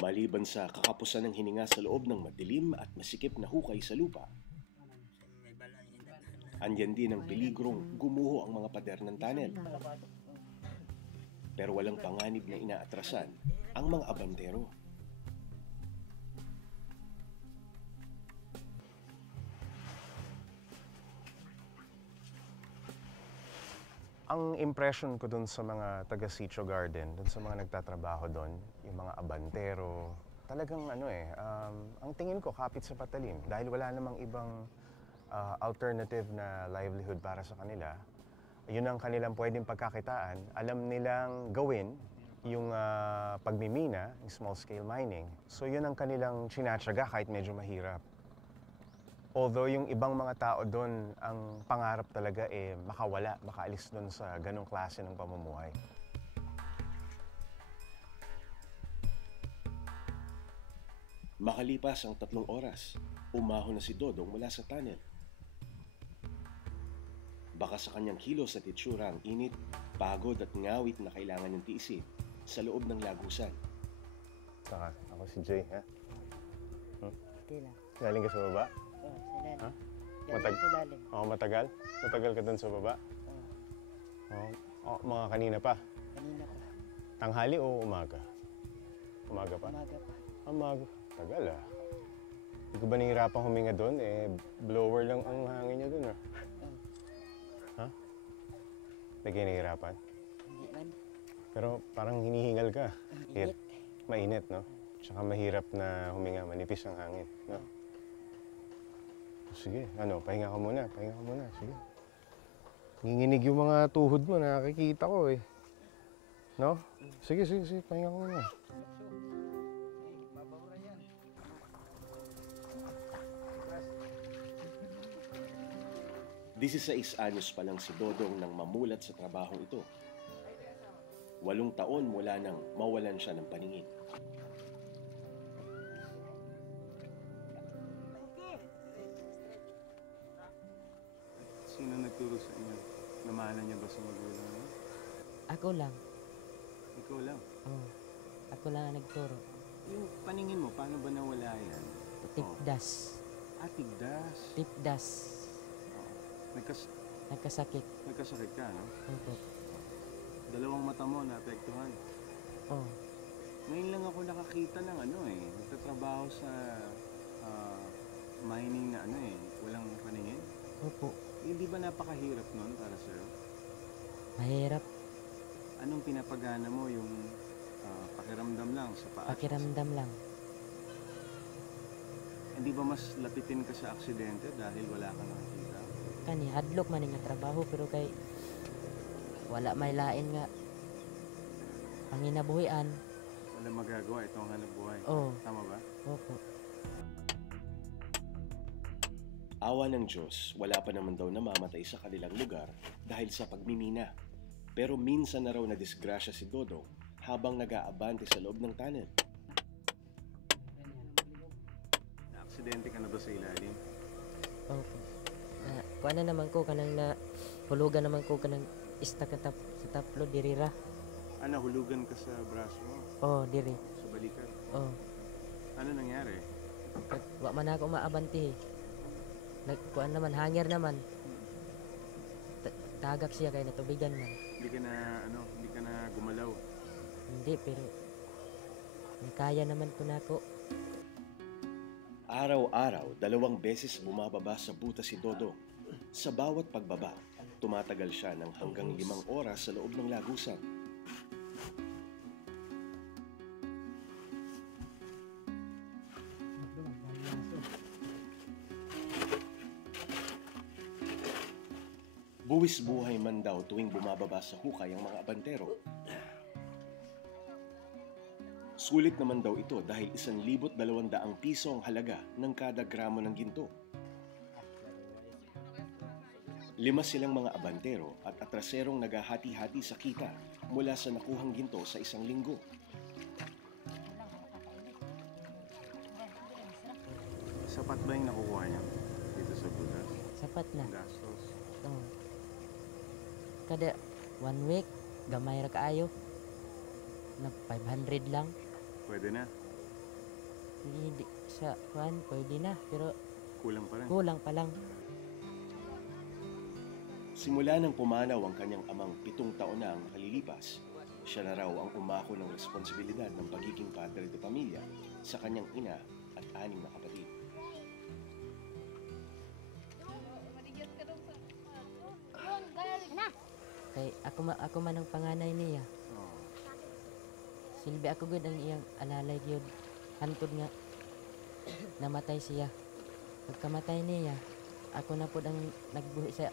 Maliban sa kakapusan ng hininga sa loob ng madilim at masikip na hukay sa lupa, andyan din ang peligrong gumuho ang mga pader ng tunnel. Pero walang panganib na inaatrasan ang mga abantero. Ang impression ko dun sa mga taga Sitio Garden, dun sa mga nagtatrabaho dun, yung mga abantero, talagang ang tingin ko kapit sa patalim dahil wala namang ibang alternative na livelihood para sa kanila. Yun ang kanilang pwedeng pagkakitaan. Alam nilang gawin yung pagmimina, yung small-scale mining. So yun ang kanilang sinatsaga kahit medyo mahirap. Although yung ibang mga tao doon, ang pangarap talaga makawala, makaalis doon sa ganong klase ng pamumuhay. Makalipas ang 3 oras, umahon na si Dodong mula sa tunnel. Baka sa kanyang kilos at itsura ang init, pagod at ngawit na kailangan niyang tiisin sa loob ng lagusan. Saka, ako si Jay, ha? Okay lang. Galing ka sa baba? Oo, sa Ha? lalim. Sa lalim. Oo, matagal? Matagal ka doon sa baba? Oo, Oo, mga kanina pa. kanina pa. Tanghali o umaga? Umaga pa? Umaga pa. Umaga. Tagal ah. Hindi ko ba nahihirapang huminga doon? Blower lang ang hangin niya doon ah. Oo, Ha? Hindi kayo nahihirapan? hindi man. Pero parang hinihingal ka. Ang init. Mainit, no? Tsaka mahirap na huminga, manipis ang hangin, no? Sige, pahinga ka muna, sige. Nginginig yung mga tuhod mo, nakikita ko eh. No? Sige, pahinga ka muna. Disiseis anyos pa lang si Dodong nang mamulat sa trabahong ito. 8 taon mula nang mawalan siya ng paningin. Sino nagturo sa inyo? Namahalan niya ba sa magulang niyo? Ako lang. Ikaw lang. Oo. Ako lang ang nagturo. Yung paningin mo, paano ba nawala yan? Tipdas. Tigdas. Tipdas. Nagkasakit. Nagkasakit ka, no? Opo. 2 mata mo naapektuhan. Oo. Ngayon lang ako nakakita ng nagtatrabaho sa mining na walang paningin. Opo. Hindi ba napakahirap nun para sa'yo? Mahirap. Anong pinapagana mo, yung pakiramdam lang sa paa? Pakiramdam lang. Hindi ba mas lapitin ka sa aksidente dahil wala kang nakikita? Kani, hadlok man nga trabaho pero kay wala may lain nga panginabuhian. Wala magagawa itong hanap buhay. Oo. Tama ba? Opo. Awa ng Diyos, wala pa naman daw namamatay sa kanilang lugar dahil sa pagmimina. Pero minsan na raw na disgrasya si Dodong habang nag-aabante sa loob ng tunnel. Na-aksidente ka na ba sa ilalim? Opo. Kuha na naman ko kanang na hulugan naman ko kanang ista sa taplo dirira. Nahulugan ka sa braso mo, Oh, diri. sa balikat. Oh. Ano nangyari? Wa man ako maabanti. Nagkuan naman hanger naman. Tagak siya kay natubigan man. Hindi ka na gumalaw. Hindi pero may kaya naman ko nako. Araw-araw, 2 beses bumababa sa butas si Dodong. Sa bawat pagbaba, tumatagal siya ng hanggang 5 oras sa loob ng lagusan. Buwis buhay man daw tuwing bumababa sa hukay ang mga abantero. Sulit naman daw ito dahil 1,200 piso ang halaga ng kada gramo ng ginto. 5 silang mga abantero at atraserong naghahati-hati sa kita mula sa nakuhang ginto sa 1 linggo. Sapat ba yung nakukuha niya dito sa butas? Sapat na. Gastos. Oh. Kada 1 week gamay ra kaayo. Nag 500 lang. Pwede na. hindi sa kuan pwede na pero Kulang pa rin. kulang pa lang. Simula nang pumanaw ang kanyang amang 7 taon na ang nakalilipas, siya na raw ang umako ng responsibilidad ng pagiging padre de pamilya sa kanyang ina at 6 na kapatid. Kay ako man ang panganay niya. Silbi ako gud ang iyang alalay gyud. Hantod nga namatay siya. Pagkamatay niya, ako na pud ang nagbuhi sa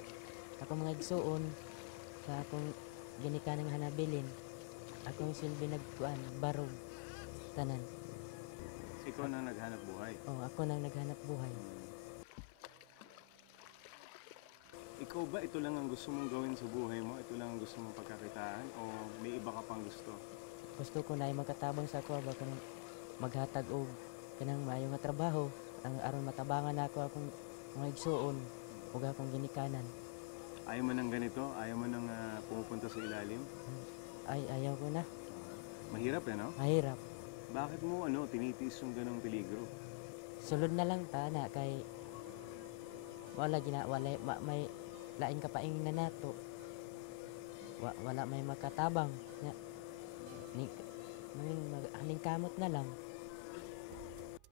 ako mga igsuon sa akong ginikanang hanabilin. Akong silbi nagkuan barog tanan. Ikaw na naghanap buhay. Oh, ako nang naghanap buhay. Ikaw ba ito lang ang gusto mong gawin sa buhay mo? Ito lang ang gusto mong pagkakitaan? O may iba ka pang gusto? Gusto ko na makatabang sa ako ba kanang maghatag og kanang maayo nga trabaho ang aron matabangan ako akong mga igsuon ug akong ginikanan. Ayaw mo ng ganito? Ayaw mo nang pumupunta sa ilalim? Ay ayaw ko na. Mahirap no? Mahirap. Bakit mo tinitiis yung ganong peligro? Sulod na lang ta na kay wala may lain ka paing na nato. Wala may makatabang. Ni haning kamot na lang.